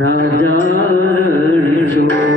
राजा रणछोड़।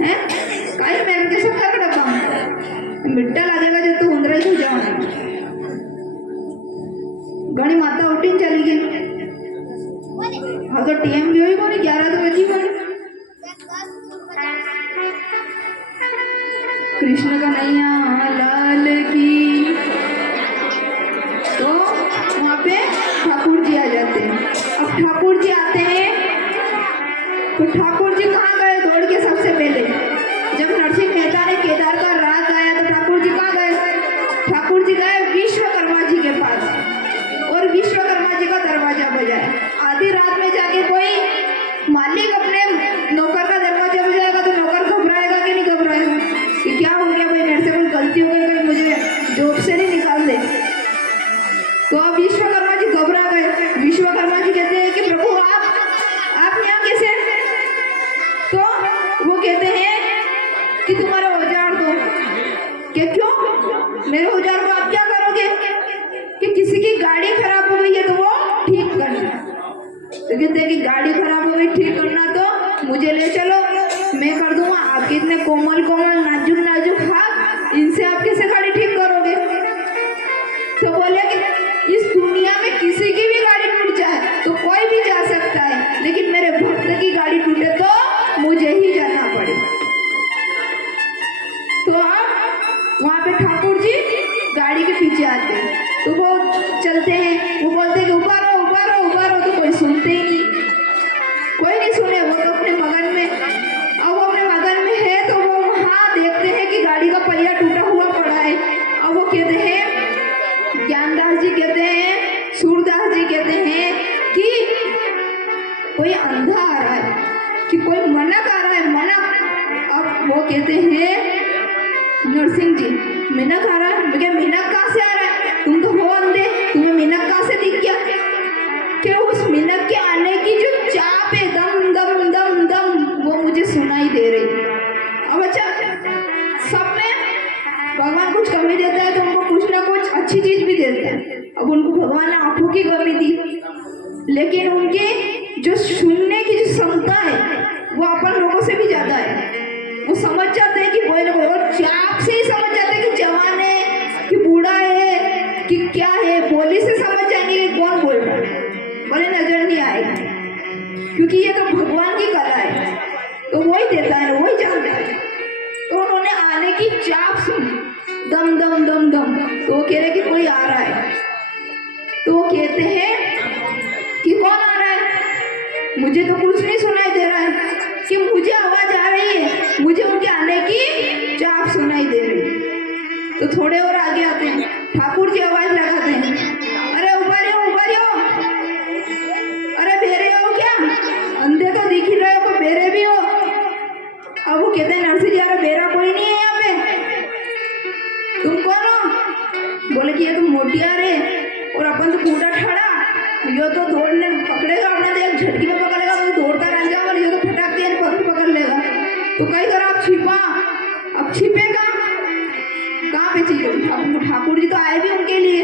हैं काही मेरे के सब कर डब्बा मिट्टा लगेगा जब तो उंदरा ही हो जाओ। घनी माता उठी चली गई। हाँ तो टीएम भी हुई बोली 11 बजे बोली कृष्ण कन्हैया लाल की। तो वहाँ पे ठाकुर जी आ जाते हैं। अब ठाकुर जी आते हैं तो ठाकुर जी कहाँ गए दौड़ के सबसे पहले? जब नरसिंह मेहता ने केदार का राग गाया तो ठाकुर जी कहाँ गए? ठाकुर जी गए विश्वकर्मा जी के पास और विश्वकर्मा जी का दरवाजा बजाया। आधी रात में जाके कोई मालिक अपने नौकर का दरवाजा बजाएगा तो नौकर घबराएगा कि नहीं घबराएगा कि क्या हो गया भाई, मेरे से कोई गलती हो गई, कोई मुझे जॉब से नहीं निकाल दे। तो अब विश्वकर्मा जी घबरा गए। विश्वकर्मा जी कहते हैं कि प्रभु आप यहाँ कैसे? तो वो कहते हैं कि तुम्हारा औजार दो। क्या क्यों? मेरे औजार को आप क्या करोगे? कि किसी की गाड़ी खराब हो गई है तो वो ठीक करना। तो कहते हैं कि गाड़ी खराब हो गई ठीक करना तो मुझे ले चलो, मैं कर दूंगा। आपके इतने कोमल कोमल नाजुक नाजुक हाथ, इनसे आप कैसे गाड़ी ठीक करोगे? तो बोले कि इस दुनिया में किसी की भी गाड़ी टूट जाए तो कोई भी जा सकता है, लेकिन मेरे भक्त की गाड़ी टूटे तो मुझे ही जाना पड़े। तो अब वहाँ पे ठाकुर जी गाड़ी के पीछे आते हैं तो वो चलते हैं। वो बोलते हैं कि उबारो उबारो उबारो, तो कोई सुनते ही नहीं, कोई नहीं सुने। वो तो अपने मगन में, अब वो अपने मगन में है तो वो वहाँ देखते हैं कि गाड़ी का पहिया टूटा हुआ पड़ा है। अब वो कहते हैं, ज्ञानदास जी कहते हैं, सूरदास जी कहते हैं कि कोई अंधा आ रहा है, कि कोई मनक आ रहा है, मनक। अब वो कहते हैं नरसिंह जी, मिनक आ रहा है। मैं क्या मिनक कहाँ से आ रहा है? तुम तो हो अंधे, तुम्हें मिनक कहाँ से दिख गया? कि उस मिनक के आने की जो चाप है, दम दम दम दम, वो मुझे सुनाई दे रही। अब अच्छा, सब में भगवान कुछ कमी देता है तो उनको कुछ ना कुछ अच्छी चीज भी देते हैं। अब उनको भगवान ने आंखों की कमी दी, लेकिन उनकी जो सुनने की जो क्षमता है वो अपन लोगों से भी ज्यादा है। वो समझ जाते हैं कि कोई ना कोई, और चाप से ही समझ जाते हैं कि जवान है कि बूढ़ा है कि क्या है। बोली से समझ जाएंगे कि कौन बोल रहा है, बोले नजर नहीं आएगा, क्योंकि ये तो भगवान की कला है, तो वही देता है, वही जानता है। तो उन्होंने आने की चाप सुनी, दम दम दम दम, तो वो कह रहे कि कोई आ रहा है। तो वो कहते हैं कि कौन आ रहा है? मुझे तो कुछ नहीं सुनाई दे रहा है, कि मुझे आवाज आ रही है, मुझे उनके आने की चाप सुनाई दे रही है। तो थोड़े और आगे आते हैं, ठाकुर जी आवाज लगाते हैं, अरे उबारियो उबारियो, अरे बेरे हो क्या? अंधे तो दिख ही रहे हो, बेरे भी हो। अब वो कहते हैं नरसिंह जी, अरे बेरा कोई नहीं है यहाँ पे, तुम कौन हो? बोले कि ये तो मोटियार है और अपन तो कूड़ा ठाड़ा, यो तो दौड़ने पकड़ेगा अपना, तो एक झटकी में पकड़ेगा तो दौड़ता रह जाओ, और ये तो फटाक दिया पकड़ लेगा। तो कहीं कर आप छिपा, अब छिपेगा कहाँ पे? छिपे? अब ठाकुर जी तो आए भी उनके लिए।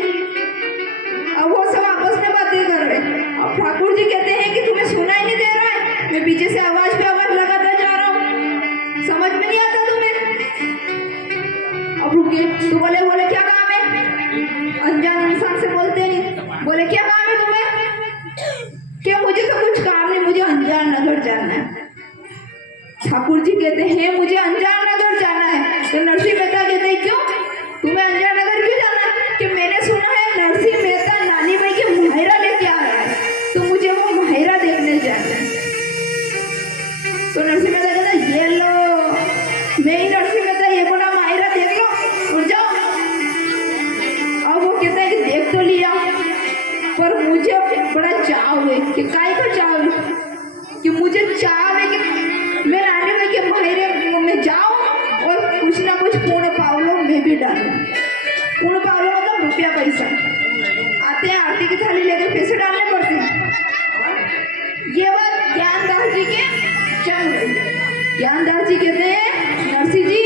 अब वो सब आपस में बातें कर रहे हैं। अब ठाकुर जी कहते हैं कि तुम्हें सुनाई नहीं दे रहा है? मैं पीछे से आवाज पे आवाज लगाता जा रहा हूँ, समझ में नहीं आता तुम्हें? अब रुके तो बोले क्या काम है? अनजान इंसान से बोलते नहीं। बोले क्या काम है तुम्हें? क्या मुझे तो कुछ काम नहीं, मुझे अनजान नगर जाना है। ठाकुर जी कहते हैं मुझे अनजान नगर जाना है। तो नरसिंह मेहता कहते हैं क्यों? तुम्हें अनजान नगर क्यों जाना है? कि मैंने सुना है नरसिंह मेहता नानी भाई के मुहायरा लेके आ रहा है, तो मुझे वो मुहायरा देखने जाना है। तो नरसिंह मेहता कहता है ये लो, मैं ही नरसिंह मेहता, ये बड़ा मुहायरा देख लो और जाओ। अब वो कहता है कि देख तो लिया, पर मुझे बड़ा चाव है। कि काय का चाव है? कि मुझे चाव है कि मैं नानी भाई के मुहायरे में जाऊं और कुछ ना कुछ पूर्ण पावलो में भी डालूं। पूर्ण पावलो मतलब रुपया पैसा। आते हैं आरती की थाली लेकर पैसे डालने पड़ते हैं। ये बात ज्ञानदास जी के चल रही। ज्ञानदास जी कहते हैं नरसिंह जी,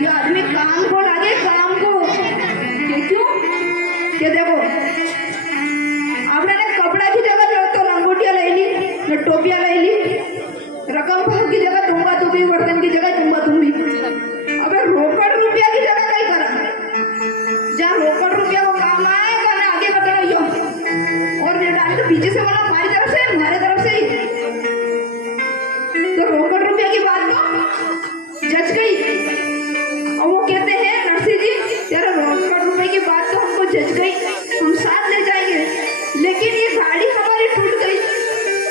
ये आदमी काम को लागे, काम को। क्यों? कि देखो आपने कपड़ा की जगह तो लंगोटिया ले ली, टोपिया ले ली, रकम की जगह दूंगा तो भी बर्तन की जगह दूंगा तुम भी। अबे रोकड़ रुपया की जगह कहीं करा, जहाँ रोकड़ रुपया को काम आएगा ना आगे बढ़ना यो, और ये डाल के पीछे से बोला हमारी तरफ से हमारे तरफ से ही। तो रोकड़ रुपया की बात तो जच गई, और वो कहते हैं नरसिंह जी यार रोकड़ रुपए की बात तो हमको जच गई, हम साथ ले जाएंगे, लेकिन ये गाड़ी हमारी टूट गई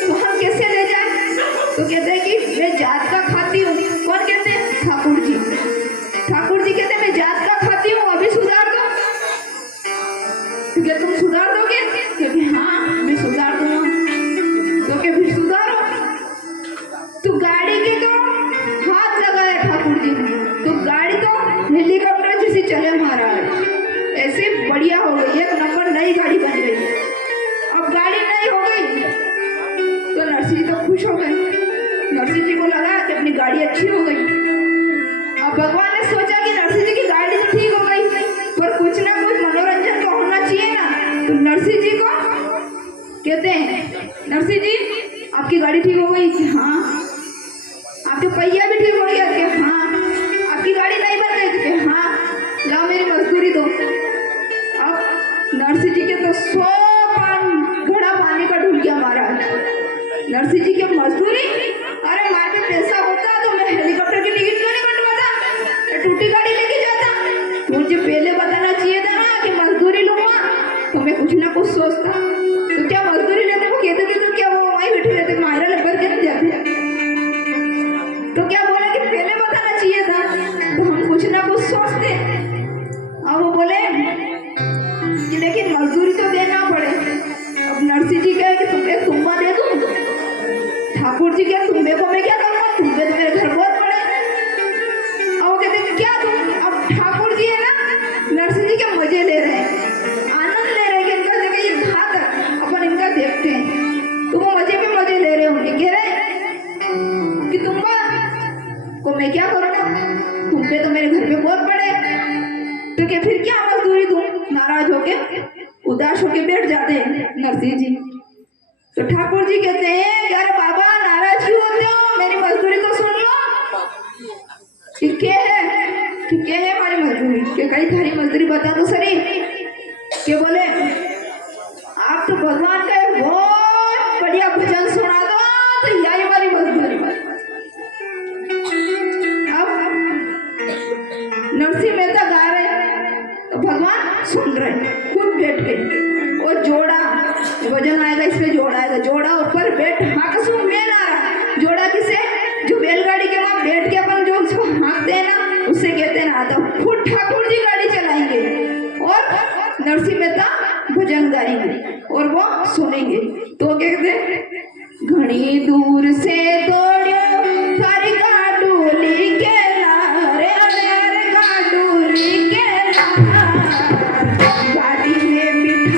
तो हम कैसे ले जाए? तो कहते हैं कि मैं जात का खाती हूँ। कौन कहते हैं? ठाकुर जी। ठाकुर जी कहते हैं मैं जात का खाती हूँ, अभी सुधार दो। तो क्या तुम सुधार दोगे? क्योंकि हाँ मैं सुधार दूंगा। तो क्या फिर सुधारो। तो गाड़ी के तो हाथ लगाया ठाकुर जी ने, तो गाड़ी तो हेलीकॉप्टर जैसे चले मारा है, ऐसे बढ़िया हो गई, एक नंबर नई गाड़ी बन गई। अब गाड़ी नई हो गई तो नरसिंह जी तो खुश हो गए, नरसिंह जी को लगा कि अपनी गाड़ी अच्छी हो गई। अब भगवान ने सोचा कि नरसिंह जी की गाड़ी तो ठीक हो गई, पर कुछ ना कुछ मनोरंजन तो होना चाहिए ना। तो नरसिंह जी को कहते हैं नरसिंह जी आपकी गाड़ी ठीक हो गई कि हाँ, आपके पहिया भी ठीक हो गया कि हाँ, आपकी गाड़ी नहीं बन गई कि हाँ, लाओ मेरी मजदूरी दो। अब नरसिंह जी के तो 100 घड़ा पानी का ढुलकिया मारा है। नरसिंह जी की मजदूरी, अरे हमारे पे पैसा होता तो मैं हेलीकॉप्टर की टिकट क्यों नहीं कटवाता, टूटी गाड़ी लेके जाता। मुझे पहले बताना चाहिए था ना कि मजदूरी लूंगा तो मैं कुछ ना कुछ सोचता। तो क्या मजदूरी लेते वो कहते थे तो क्या वो वहीं बैठे रहते, मायरा लेकर के नहीं जाते? तो क्या बोले कि पहले बताना चाहिए था, तो हम कुछ ना कुछ सोचते। अब वो बोले कि लेकिन मजदूरी तो देना पड़े। अब नरसिंह जी कहे कि तुम्हें तुम्बा दे दूं। ठाकुर जी कहे तुम्बे को मैं क्या करूँगा, तुम्बे तो मेरे घर बहुत पड़े। अब वो कहते क्या तुम, अब ठाकुर जी है ना नरसिंह जी के मजे ले रहे हैं, आनंद ले रहे हैं कि इनका जगह ये घात है, अपन इनका देखते हैं। तो वो मजे पे मजे ले रहे होंगे, कह रहे कि तुम्बा को मैं क्या करूँगा, तुम्बे तो मेरे घर पे बहुत पड़े, तो क्या फिर क्या मजदूरी दूं? नाराज होके उदास होके बैठ जाते हैं नरसिंह जी। तो ठाकुर जी कहते हैं यार बाबा नाराज क्यों होते हो, मेरी मजदूरी तो सुन लो। ठीक है हमारी मजदूरी, क्या कहीं थारी मजदूरी बता दो सरी। क्या बोले आप तो भगवान का एक बहुत बढ़िया भजन सुना दो, तो यही हमारी मजदूरी। अब नरसिंह मेहता गा रहे, तो भगवान सुन रहे, खुद बैठ गए और जोड़ा, वजन आएगा इस पे जोड़ा आएगा, जोड़ा ऊपर बैठ हाँ कसू मैं